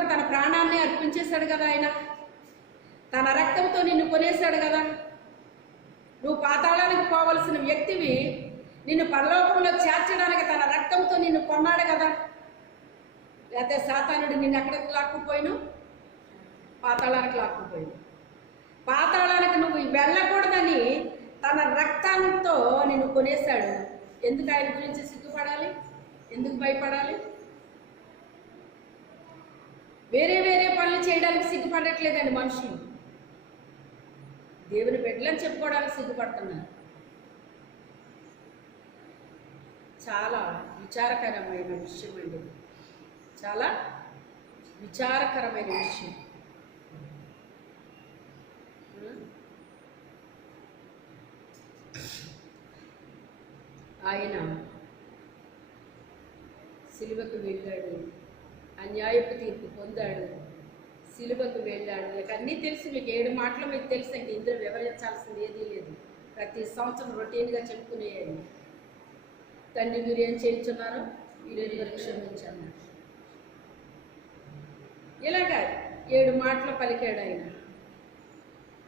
కొరకు తన ప్రాణాన్ని అర్పించేశాడు కదా ఆయన. తన రక్తంతో నిన్ను కొనేశాడు కదా. నువ్వు పాతాళానికి పోవలసిన వ్యక్తివి, నిన్ను పరలోకంలో చేర్చడానికి తన రక్తంతో నిన్ను కొన్నాడు కదా. లేకపోతే సాతానుడు నిన్ను ఎక్కడికి లాక్కుపోయిను? పాతాళానికి లాక్కుపోయిను. పాతాళానికి నువ్వు వెళ్ళకూడదని తన రక్తంతో నిన్ను కొనేశాడు. ఎందుకు ఆయన గురించి సిగ్గుపడాలి? ఎందుకు భయపడాలి? వేరే వేరే పనులు చేయడానికి సిగ్గుపడట్లేదండి మనుషులు. దేవుని బిడ్డలని చెప్పుకోవడానికి సిగ్గుపడుతున్నారు. చాలా విచారకరమైన విషయం అండి. చాలా విచారకరమైన విషయం. ఆయన సిలువకు వెళ్ళాడు, అన్యాయపు తీర్పు పొందాడు, సిలువకు వెళ్ళాడు. మీకు అన్నీ తెలుసు, మీకు 7 మాటలు మీకు తెలుసండి. ఇందులో వివరించాల్సింది ఏదీ లేదు. ప్రతి సంవత్సరం రొటీన్గా చెప్పుకునేయండి. తండ్రి మీరు ఏం చేయించున్నారు, మీరేం క్షమించారు. ఇలాగా 7 మాటలు పలికాడు ఆయన.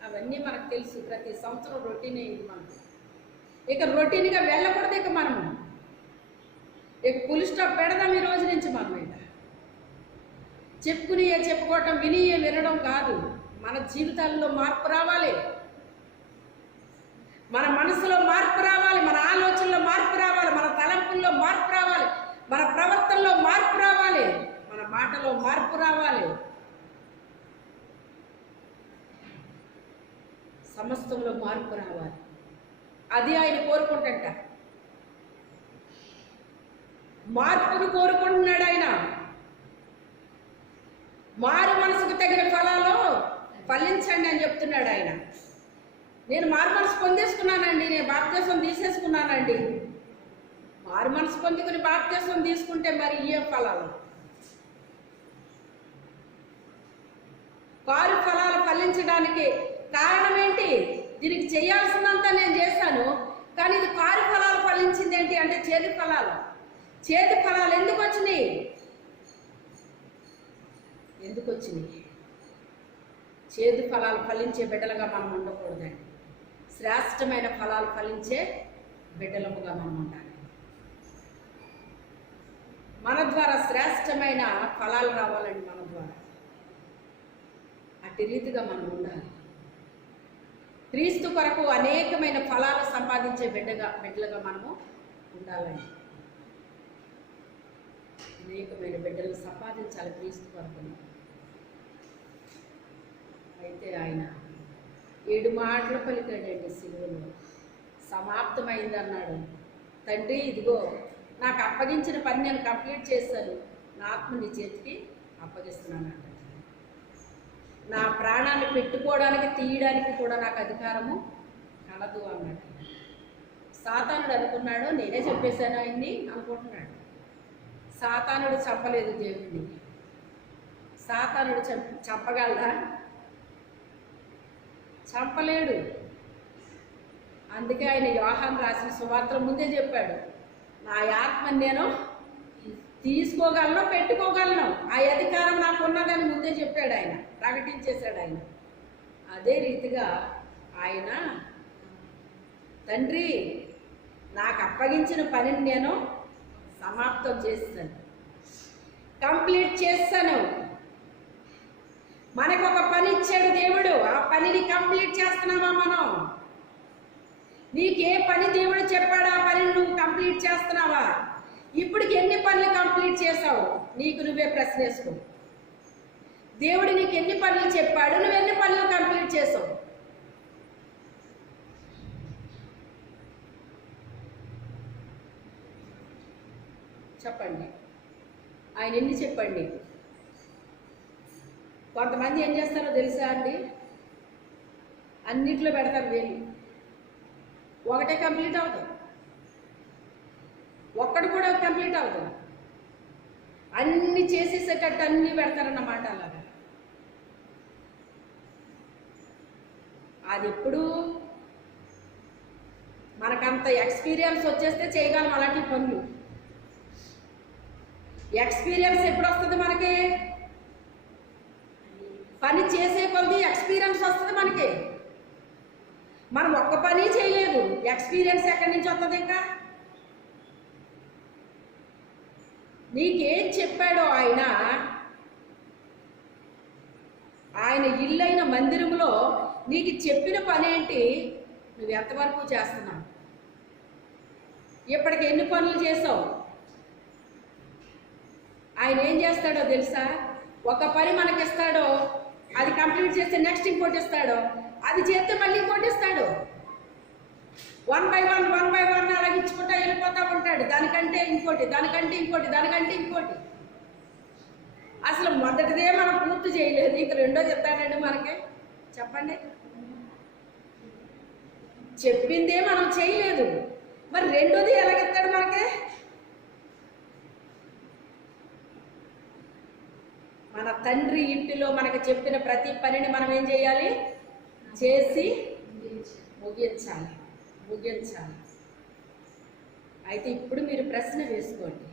అవన్నీ మనకు తెలుసు. ప్రతి సంవత్సరం రొటీన్ అయింది మనకు. ఇక రొటీన్గా వెళ్ళకూడదు. ఇక మనము ఇక ఫుల్ స్టాప్ పెడదాం ఈ రోజు నుంచి. మనం ఇక చెప్పుకోవటం, వినడం కాదు. మన జీవితాల్లో మార్పు రావాలి, మన మనసులో మార్పు రావాలి, మన ఆలోచనలో మార్పు రావాలి, మన తలంపుల్లో మార్పు రావాలి, మన ప్రవర్తనలో మార్పు రావాలి, మన మాటలో మార్పు రావాలి. సమస్తంలో మార్పు రావాలి. అది ఆయన కోరుకుంటంట. మార్పును కోరుకుంటున్నాడు ఆయన. మారు మనసుకు తగిన ఫలాలు ఫలించండి అని చెప్తున్నాడు ఆయన. నేను మారు మనసు పొందేసుకున్నానండి, నేను బాప్తిసం తీసేసుకున్నానండి. మారు మనసు పొందుకుని బాప్తిసం తీసుకుంటే మరి ఏ ఫలాలు? కారు ఫలాలు ఫలించడానికి కారణం ఏంటి? దీనికి చేయాల్సినంత నేను చేశాను, కానీ ఇది కారు ఫలాలు ఫలించింది ఏంటి అంటే చేదు ఫలాలు. చేదు ఫలాలు ఎందుకు వచ్చినాయి? ఎందుకు వచ్చినాయి? చేదు ఫలాలు ఫలించే బిడ్డలుగా మనం ఉండకూడదండి. శ్రేష్టమైన ఫలాలు ఫలించే బిడ్డలముగా మనం ఉండాలి. మన ద్వారా శ్రేష్టమైన ఫలాలు రావాలండి. మన ద్వారా అట్టి రీతిగా మనం ఉండాలి. క్రీస్తు కొరకు అనేకమైన ఫలాలు సంపాదించే బిడ్డలుగా మనము ఉండాలండి. అనేకమైన బిడ్డలు సంపాదించాలి క్రీస్తు కొరకు. అయితే ఆయన 7 మాటలు పలికాడండి సిలువలో. సమాప్తమైంది అన్నాడు. తండ్రి ఇదిగో నాకు అప్పగించిన పని నేను కంప్లీట్ చేశాను, నా ఆత్మ నీ చేతికి అప్పగిస్తున్నాను. నా ప్రాణాన్ని పెట్టుకోవడానికి తీయడానికి కూడా నాకు అధికారము కలదు అన్నాడు. సాతానుడు అనుకున్నాడు నేనే చెప్పేశాను ఆయన్ని అనుకుంటున్నాడు. సాతానుడు చంపలేదు దేవుణ్ణి. సాతానుడు చంపగలడా? చంపలేడు. అందుకే ఆయన యోహాను రాసిన సువార్తలో ముందే చెప్పాడు, నా ఆత్మని నేను తీసుకోగలను, పెట్టుకోగలను, ఆ అధికారం నాకు ఉన్నదని ముందే చెప్పాడు ఆయన, ప్రకటించేశాడు ఆయన. అదే రీతిగా ఆయన తండ్రి నాకు అప్పగించిన పనిని నేను సమాప్తం చేస్తాను, కంప్లీట్ చేస్తాను. మనకు ఒక పని ఇచ్చాడు దేవుడు, ఆ పనిని కంప్లీట్ చేస్తున్నామా మనం? నీకే పని దేవుడు చెప్పాడు, ఆ పనిని నువ్వు కంప్లీట్ చేస్తున్నావా? ఇప్పటికి ఎన్ని పనులు కంప్లీట్ చేసావు? నీకు నువ్వే ప్రశ్న వేసుకో. దేవుడు నీకు ఎన్ని పనులు చెప్పాడు, నువ్వు ఎన్ని పనులు కంప్లీట్ చేసావు? చెప్పండి. ఆయన ఎన్ని చెప్పండి. కొంతమంది ఏం చేస్తారో తెలుసా అండి, అన్నిట్లో పెడతారు వేలు, ఒకటే కంప్లీట్ అవుతుంది, ఒక్కడు కూడా కంప్లీట్ అవుతుంది. అన్ని చేసేసేటట్టు అన్నీ పెడతారన్నమాట. అలాగా అది ఎప్పుడు మనకంత ఎక్స్పీరియన్స్ వచ్చేస్తే చేయగలం అలాంటి పనులు. ఎక్స్పీరియన్స్ ఎప్పుడు వస్తుంది మనకి? పని చేసే కొద్ది ఎక్స్పీరియన్స్ వస్తుంది మనకి. మనం ఒక్క పని చేయలేదు, ఎక్స్పీరియన్స్ ఎక్కడి నుంచి వస్తుంది? ఇంకా నీకేం చెప్పాడో ఆయన ఇల్లైన మందిరంలో నీకు చెప్పిన పని ఏంటి? నువ్వు ఎంతవరకు చేస్తున్నావు? ఇప్పటికి ఎన్ని పనులు చేసావు? ఆయన ఏం చేస్తాడో తెలుసా? ఒక పని మనకిస్తాడో, అది కంప్లీట్ చేస్తే నెక్స్ట్ ఇంకోటి ఇస్తాడో, అది చేస్తే మళ్ళీ ఇంకోటి ఇస్తాడు. 1 by 1 అలాగే ఇచ్చుకుంటా వెళ్ళిపోతూ ఉంటాడు. దానికంటే ఇంకోటి, దానికంటే ఇంకోటి, దానికంటే ఇంకోటి. అసలు మొదటిదే మనం పూర్తి చేయలేదు, ఇంక రెండోది చెప్తాడండి మనకి? చెప్పండి. చెప్పిందే మనం చేయలేదు, మరి రెండోది ఎలాగెత్తాడు మనకి? మన తండ్రి ఇంటిలో మనకు చెప్పిన ప్రతి పనిని మనం ఏం చేయాలి? చేసి ముగించాలి. అయితే ఇప్పుడు మీరు ప్రశ్న వేసుకోండి,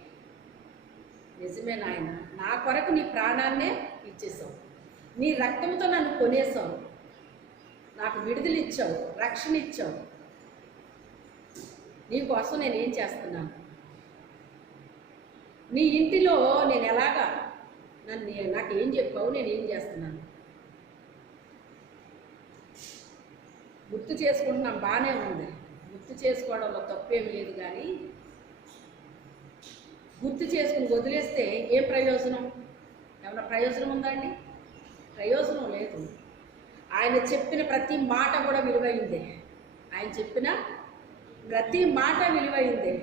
నిజమే నాయన, నా కొరకు నీ ప్రాణాన్నే ఇచ్చేసావు, నీ రక్తంతో నన్ను కొనేసావు, నాకు విడుదల ఇచ్చావు, రక్షణ ఇచ్చావు, నీకోసం నేనేం చేస్తున్నాను? నీ ఇంటిలో నేను ఎలాగా, నాకేం చెప్పావు, నేనేం చేస్తున్నాను? గుర్తు చేసుకుంటున్నాం, బాగానే ఉంది, గుర్తు చేసుకోవడంలో తప్పేమి లేదు. కానీ గుర్తు చేసుకుని వదిలేస్తే ఏం ప్రయోజనం? ఏమన్నా ప్రయోజనం ఉందా అండి? ప్రయోజనం లేదు. ఆయన చెప్పిన ప్రతి మాట కూడా విలువైందే. ఆయన చెప్పిన ప్రతి మాట విలువైందే.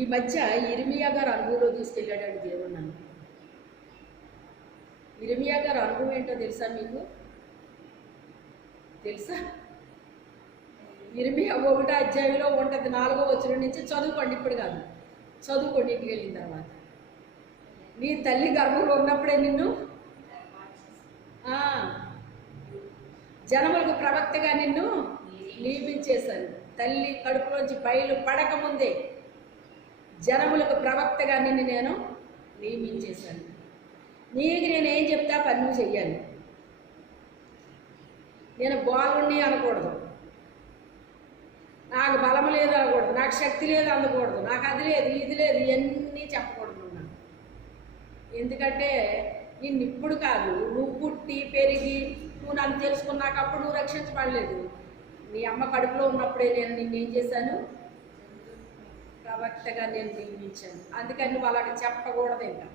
ఈ మధ్య ఇర్మియా గారు అనుభవంలో తీసుకెళ్ళాడు దేవుడు నన్ను. ఇర్మియా గారు అనుభవం ఏంటో తెలుసా మీకు? తెలుసా? ఇర్మియా 1వ అధ్యాయంలో ఉంటుంది, 4వ వచనం నుంచి. చదువుకోండి, ఇప్పుడు కాదు, చదువుకోండి ఇంటికి వెళ్ళిన తర్వాత. నీ తల్లి గర్భంలో ఉన్నప్పుడే నిన్ను జనములకు ప్రవక్తగా నిన్ను నియమించేశాను. తల్లి కడుపులోంచి బయలు పడకముందే జనములకు ప్రవక్తగా నిన్ను నేను నియమించేశాను. నీకు నేనేం చెప్తా పని నువ్వు చెయ్యాలి. నేను బాలుణ్ణి అనకూడదు, నాకు బలం లేదు అనకూడదు, నాకు శక్తి లేదు అనకూడదు, నాకు అది లేదు ఇది లేదు, ఇవన్నీ చెప్పకూడదు నాకు. ఎందుకంటే నిన్ను ఇప్పుడు కాదు, నువ్వు పుట్టి పెరిగి నువ్వు నన్ను తెలుసుకున్నాక అప్పుడు నువ్వు రక్షించబడలేదు. నీ అమ్మ కడుపులో ఉన్నప్పుడే నేను నిన్నేం చేశాను? ప్రవక్తగా నేను నియమించాను. అందుకని నువ్వు అలాగ చెప్పకూడదు. ఇంకా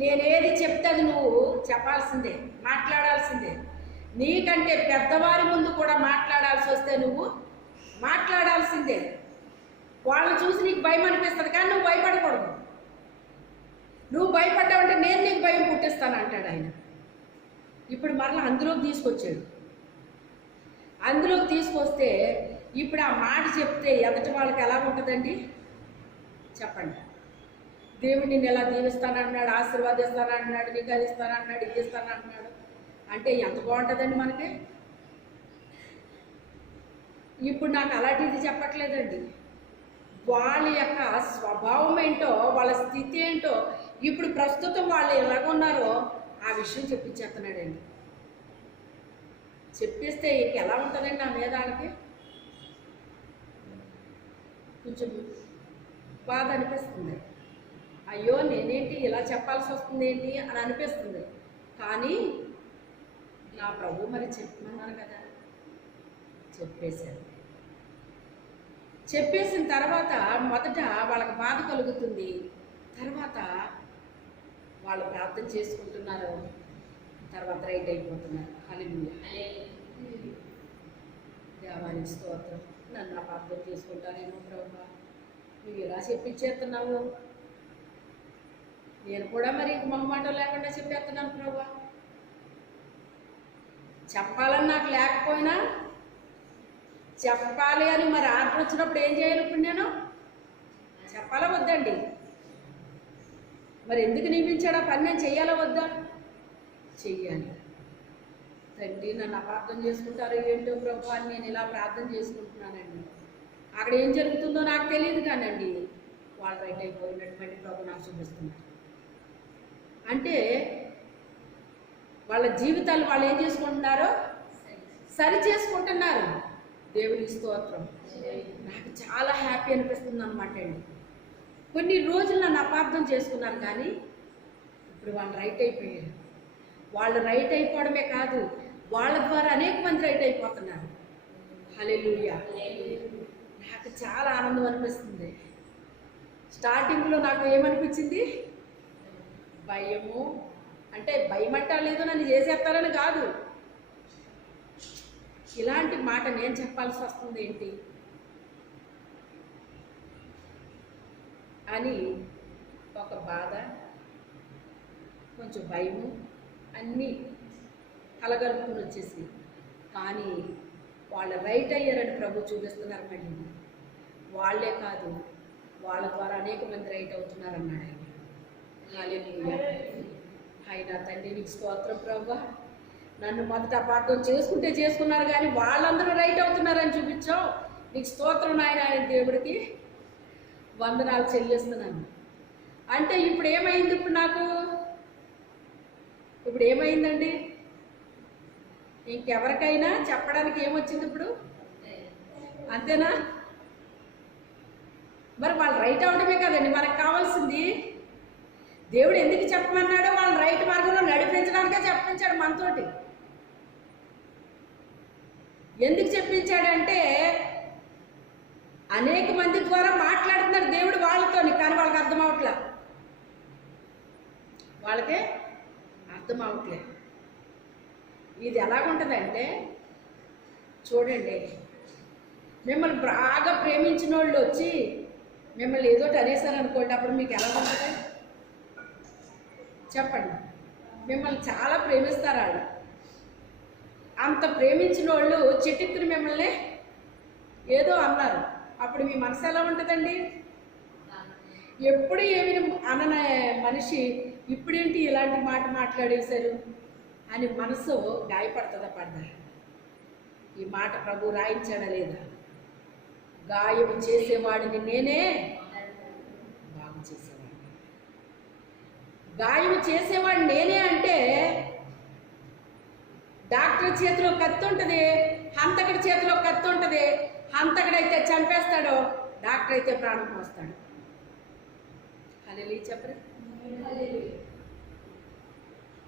నేనేది చెప్తే అది నువ్వు చెప్పాల్సిందే, మాట్లాడాల్సిందే. నీకంటే పెద్దవారి ముందు కూడా మాట్లాడాల్సి వస్తే నువ్వు మాట్లాడాల్సిందే. వాళ్ళని చూసి నీకు భయం అనిపిస్తుంది, కానీ నువ్వు భయపడకూడదు. నువ్వు భయపడ్డావంటే నేను నీకు భయం పుట్టిస్తాను అంటాడు ఆయన. ఇప్పుడు మరలా అందులోకి తీసుకొచ్చాడు. అందులోకి తీసుకొస్తే ఇప్పుడు ఆ మాట చెప్తే ఎదటి వాళ్ళకి ఎలా ఉంటుందండి? చెప్పండి. దేవుడు నిన్ను ఎలా దీవిస్తానంటున్నాడు, ఆశీర్వాదిస్తానంటున్నాడు, నీకు అది ఇస్తానంటున్నాడు, ఇది ఇస్తానంటున్నాడు అంటే ఎంత బాగుంటుందండి మనకి? ఇప్పుడు నాకు అలాంటిది చెప్పట్లేదండి. వాళ్ళ యొక్క స్వభావం ఏంటో, వాళ్ళ స్థితి ఏంటో, ఇప్పుడు ప్రస్తుతం వాళ్ళు ఎలాగున్నారో ఆ విషయం చెప్పించేస్తున్నాడండి. చెప్పేస్తే ఎలా ఉంటుందండి నా మీద వాళ్ళకి? కొంచెం బాధ అనిపిస్తుంది. అయ్యో నేనేంటి ఇలా చెప్పాల్సి వస్తుంది ఏంటి అని అనిపిస్తుంది. కానీ నా ప్రభు మరి చెప్పమన్నారు కదా, చెప్పేసిన తర్వాత మొదట వాళ్ళకి బాధ కలుగుతుంది, తర్వాత వాళ్ళు ప్రార్థన చేసుకుంటున్నారు, తర్వాత రైట్ అయిపోతున్నారు. హల్లెలూయా. దేవానికి స్తోత్రం. నన్ను అపార్థం చేసుకుంటానేమో ప్రభు, నువ్వు ఇలా చెప్పించేస్తున్నావు, నేను కూడా మరి మొహమాటం లేకుండా చెప్పేస్తున్నాను ప్రభు. చెప్పాలని నాకు లేకపోయినా చెప్పాలి అని మరి ఆర్డర్ వచ్చినప్పుడు ఏం చేయాలి? ఇప్పుడు నేను చెప్పాలా వద్దండి? మరి ఎందుకు నియమించాడు ఆ పని? నేను చెయ్యాలా వద్దా? చెయ్యాలి. తండ్రి నన్ను అపార్థం చేసుకుంటారు ఏంటో ప్రభు అని నేను ఇలా ప్రార్థన చేసుకుంటున్నానండి. అక్కడ ఏం జరుగుతుందో నాకు తెలియదు కానండి, వాళ్ళు రైట్ అయిపోయినట్టు మళ్ళీ ప్రభు నాకు చూపిస్తున్నారు. అంటే వాళ్ళ జీవితాలు వాళ్ళు ఏం చేసుకుంటున్నారో సరి చేసుకుంటున్నారు. దేవుని స్తోత్రం. నాకు చాలా హ్యాపీ అనిపిస్తుంది అనమాట అండి. కొన్ని రోజులు నన్ను అపార్థం చేసుకున్నారు, కానీ ఇప్పుడు వాళ్ళు రైట్ అయిపోయారు. వాళ్ళు రైట్ అయిపోవడమే కాదు, వాళ్ళ ద్వారా అనేక మంది రైట్ అయిపోతున్నారు. హల్లెలూయా. నాకు చాలా ఆనందం అనిపిస్తుంది. స్టార్టింగ్లో నాకు ఏమనిపించింది, భయము. అంటే భయం అంటలేదు, నన్ను చేసేస్తారని కాదు, ఇలాంటి మాట నేను చెప్పాల్సి వస్తుంది ఏంటి అని ఒక బాధ, కొంచెం భయము అన్నీ కలగలుపుకుని వచ్చేసి. కానీ వాళ్ళు రైట్ అయ్యారని ప్రభు చూపిస్తున్నారు. మళ్ళీ వాళ్ళే కాదు, వాళ్ళ ద్వారా అనేక మంది రైట్ అవుతున్నారన్నాడు ఆయన. హల్లెలూయా. ఆయన తండ్రి నీకు స్తోత్రం ప్రభువా. నన్ను మొదట అపార్థం చేసుకున్నారు, కానీ వాళ్ళందరూ రైట్ అవుతున్నారని చూపించావు. నీకు స్తోత్రం నాయన. ఆయన దేవుడికి వందనాలు చెల్లిస్తున్నాను. అంటే ఇప్పుడు ఏమైంది, ఇప్పుడు ఏమైందండి, ఇంకెవరికైనా చెప్పడానికి ఏమొచ్చింది ఇప్పుడు, అంతేనా? మరి వాళ్ళు రైట్ అవడమే కదండి మనకు కావాల్సింది. దేవుడు ఎందుకు చెప్పమన్నాడో వాళ్ళని రైట్ మార్గంలో నడిపించడానికే చెప్పించాడు మనతోటి. ఎందుకు చెప్పించాడంటే అనేక మంది ద్వారా మాట్లాడుతున్నారు దేవుడు వాళ్ళతోని, కానీ వాళ్ళకి అర్థం అవట్లే, వాళ్ళకే అర్థం అవట్లే. ఇది ఎలాగుంటుందంటే చూడండి, మిమ్మల్ని బాగా ప్రేమించిన వాళ్ళు వచ్చి మిమ్మల్ని ఏదోటి అనేసారు అనుకోండి, అప్పుడు మీకు ఎలా ఉంటుంది చెప్పండి. మిమ్మల్ని చాలా ప్రేమిస్తారు వాళ్ళు. అంత ప్రేమించిన వాళ్ళు చిటిక్కుని మిమ్మల్ని ఏదో అన్నారు, అప్పుడు మీ మనసు ఎలా ఉంటుందండి? ఎప్పుడు ఏమి అన్న మనిషి ఇప్పుడేంటి ఇలాంటి మాట మాట్లాడేశారు అని మనసు గాయపడుతుందా పడదా? ఈ మాట ప్రభు రాయించాడా లేదా? గాయము చేసేవాడిని నేనే బాగు చేసేవాడిని. గాయము చేసేవాడిని నేనే అంటే డాక్టర్ చేతిలో కత్తి ఉంటుంది, హంతకుడి చేతిలో కత్తి ఉంటుంది. హంతకుడైతే చంపేస్తాడో, డాక్టర్ అయితే ప్రాణం పోస్తాడు. హల్లెలూయా చెప్పరు.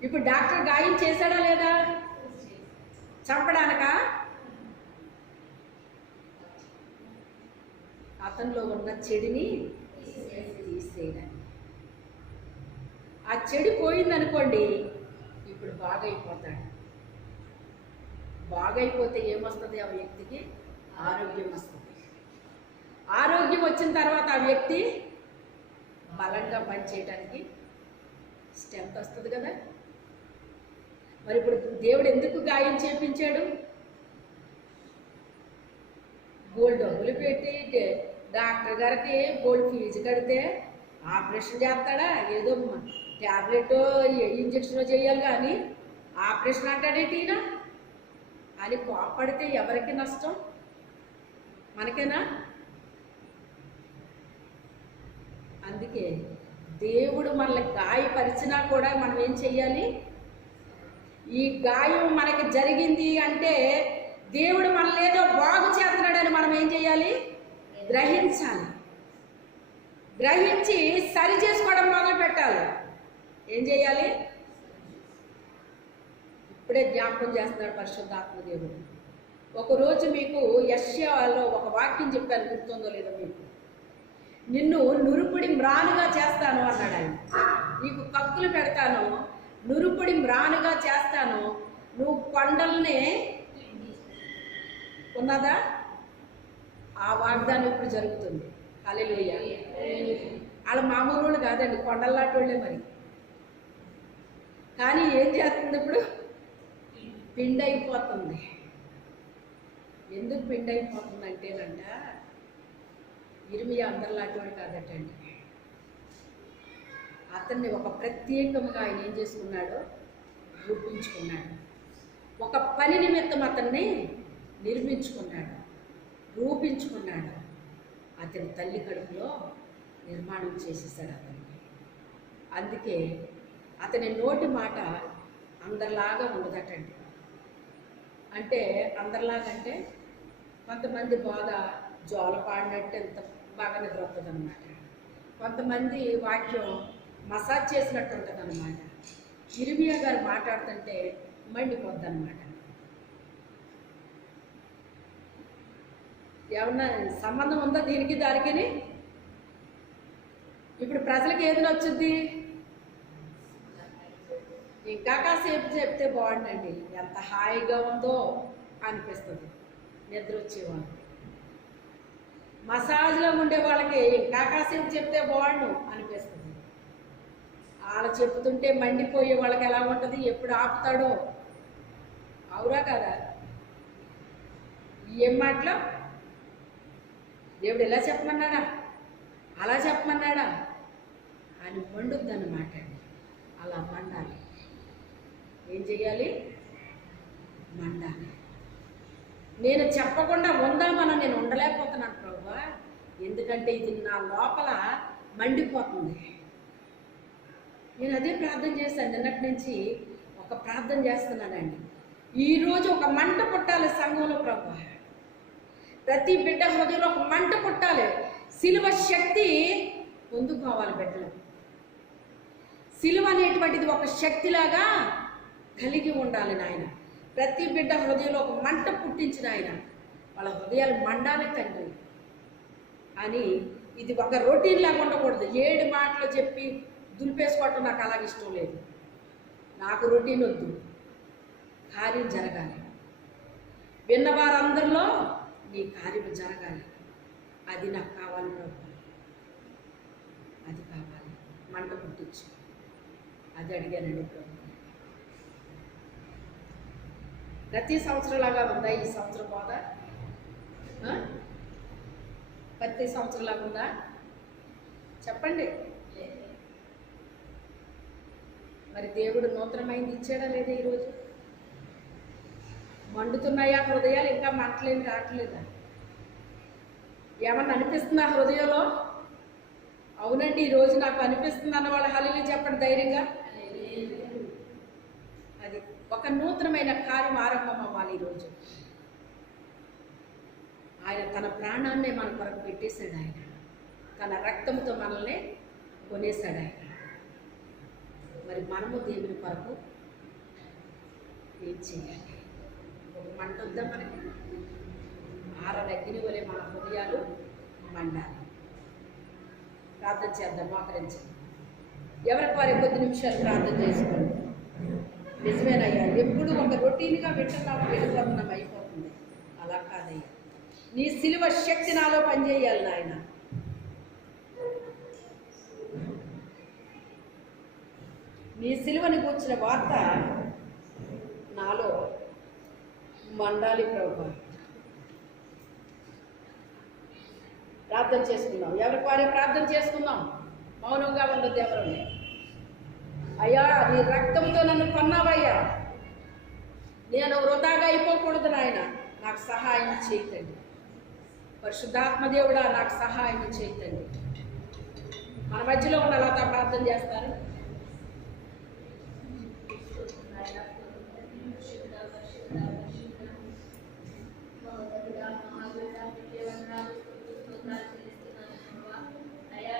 ఇప్పుడు డాక్టర్ గాయం చేశాడా లేదా? చంపడానికా? అతనిలో ఉన్న చెడుని తీసేయడానికి. ఆ చెడు పోయిందనుకోండి, ఇప్పుడు బాగైపోతాడు. బాగైపోతే ఏమొస్తుంది? ఆ వ్యక్తికి ఆరోగ్యం వస్తుంది. ఆరోగ్యం వచ్చిన తర్వాత ఆ వ్యక్తి బలంగా పనిచేయడానికి స్ట్రెంత్ వస్తుంది కదా. మరి ఇప్పుడు దేవుడు ఎందుకు గాయం చేపించాడు? గోల్డ్ డబ్బులు పెట్టి డాక్టర్ గారికి గోల్డ్ ఫీజు కడితే ఆపరేషన్ చేస్తాడా? ఏదో ట్యాబ్లెట్ ఇంజక్షన్ చేయాలి, కానీ ఆపరేషన్ అంటాడేటీనా అని కోపడితే ఎవరికి నష్టం? మనకేనా? అందుకే దేవుడు మనల్ని గాయపరిచినా కూడా మనం ఏం చెయ్యాలి? ఈ గాయం మనకి జరిగింది అంటే దేవుడు మనల్ని ఏదో బాగు చేస్తున్నాడని మనం ఏం చేయాలి? గ్రహించాలి. గ్రహించి సరి చేసుకోవడం మొదలు పెట్టాలి. ఏం చేయాలి? ఇప్పుడే జ్ఞాపకం చేస్తున్నాడు పరిశుద్ధాత్మ దేవుడు. ఒకరోజు మీకు యెషయాలో ఒక వాక్యం చెప్పాను, గుర్తుందో లేదో మీకు. నిన్ను నురుపుడి మ్రానుగా చేస్తాను అన్నాడు ఆయన. నీకు కక్కులు పెడతాను, నురుపుడి మ్రానుగా చేస్తాను, నువ్వు కొండల్ని ఉన్నదా? ఆ వాగ్దానం ఇప్పుడు జరుగుతుంది. హల్లెలూయా. వాళ్ళ మామూలు వాళ్ళు కాదండి, కొండల్లాంటి వాళ్ళే. మరి కానీ ఏం చేస్తుంది ఇప్పుడు? పిండి అయిపోతుంది. ఎందుకు పిండి అయిపోతుంది అంటేనంట, ఇర్మియా అందరిలాంటి వాడు కాదటండి. అతన్ని ఒక ప్రత్యేకంగా ఆయన ఏం చేసుకున్నాడో రూపించుకున్నాడు. ఒక పని నిమిత్తం అతన్ని నిర్మించుకున్నాడు, రూపించుకున్నాడు. అతని తల్లి కడుపులో నిర్మాణం చేసేసాడు అతనికి. అందుకే అతని నోటి మాట అందరిలాగా ఉండదటండి. అంటే అందరిలాగంటే కొంతమంది బాగా జోల పాడినట్టు ఎంత బాగా నిద్ర వస్తుంది అనమాట. కొంతమంది వాక్యం మసాజ్ చేసినట్టు ఉంటుంది అనమాట. ఇర్మియా గారు మాట్లాడుతుంటే మండిపోద్ది అనమాట. ఏమన్నా సంబంధం ఉందా దీనికి దానికి? ఇప్పుడు ప్రజలకు ఏది నచ్చుద్ది? ఇంకా కాసేపు చెప్తే బాగుండండి, ఎంత హాయిగా ఉందో అనిపిస్తుంది నిద్ర వచ్చేవాళ్ళు. మసాజ్లో ఉండే వాళ్ళకి ఇంకా కాసేపు చెప్తే బాగుండు అనిపిస్తుంది. వాళ్ళు చెప్తుంటే మండిపోయే వాళ్ళకి ఎలా ఉంటుంది, ఎప్పుడు ఆపుతాడో. అవురా కదా? ఏం మాటలు? దేవుడు ఇలా చెప్పమన్నాడా, అలా చెప్పమన్నాడా అని మండుద్దన్నమాట. అలా మండాలి. ఏం చెయ్యాలి? మండాలి. నేను చెప్పకుండా ఉందామని నేను ఉండలేకపోతున్నాను ప్రభువా, ఎందుకంటే ఇది నా లోపల మండిపోతుంది. నేను అదే ప్రార్థన చేశాను. నిన్నటి నుంచి ఒక ప్రార్థన చేస్తున్నానండి. ఈరోజు ఒక మంట పుట్టాలి సంఘంలో ప్రభువా. ప్రతి బిడ్డ హృదయంలో ఒక మంట పుట్టాలి. సిలువ శక్తి పొందుకోవాలి బిడ్డలు. సిలువ అనేటువంటిది ఒక శక్తిలాగా కలిగి ఉండాలి నాయన. ప్రతి బిడ్డ హృదయంలో ఒక మంట పుట్టించిన ఆయన, వాళ్ళ హృదయాలు మండాలి తండ్రి అని. ఇది ఒక రొటీన్ లాగా ఉండకూడదు. 7 మాటలు చెప్పి దులిపేసుకోవటం నాకు అలాగే ఇష్టం లేదు. నాకు రొటీన్ వద్దు, కార్యం జరగాలి. విన్నవారందరిలో నీ కార్యం జరగాలి. అది నాకు కావాలి ప్రభు, అది కావాలి. మంట పుట్టించు, అది అడిగానండి ప్రభు. ప్రతి సంవత్సరం లాగా ఉందా ఈ సంవత్సరం బోధ? ప్రతి సంవత్సరం లాగా ఉందా చెప్పండి. మరి దేవుడు నూతనమైంది ఇచ్చాడా లేదా? ఈరోజు మండుతున్నాయా హృదయాలు? ఇంకా మంటలేమి రావట్లేదా? ఏమన్నా అనిపిస్తుందా హృదయంలో? అవునండి ఈరోజు నాకు అనిపిస్తుంది అన్న వాళ్ళ హల్లెలూయా చెప్పండి ధైర్యంగా. అది ఒక నూతనమైన కార్యం ఆరంభం అవ్వాలి ఈరోజు. ఆయన తన ప్రాణాన్నే మన కొరకు పెట్టేశాడు. ఆయన తన రక్తంతో మనల్ని కొనేశాడు ఆయన. మరి మనము దేవుని కొరకు ఏం చేయాలి? ఒక మంట వద్దా మనకి? ఆరనగ్ని వలె మన హృదయాలు మండాలి. ప్రార్థన చేద్దాం, మోకరించండి. ఎవరికి వారి కొద్ది నిమిషాలు ప్రార్థన చేసుకోండి. నిజమేనయ్యా, ఎప్పుడు ఒక రొటీన్గా వింటున్నాము, వెళ్ళిపోతున్నాం, అయిపోతుంది. అలా కాదయ్యా, నీ సిలువ శక్తి నాలో పనిచేయాలి నాయన. నీ సిలువని కూర్చిన వార్త నాలో మండాలి ప్రభు. ప్రార్థన చేసుకుందాం. ఎవరికి వారే ప్రార్థన చేసుకుందాం. మౌనంగా ఉండద్దు ఎవరు. అయ్యా, నీ రక్తంతో నన్ను కొన్నావయ్యా, నేను వృధాగా అయిపోకూడదు నాయన, నాకు సహాయం చేయతండి. పరిశుద్ధాత్మదేవుడా, నాకు సహాయం చేయతండి. మన మధ్యలో ఉన్న లత ప్రార్థన చేస్తారు. అయ్యా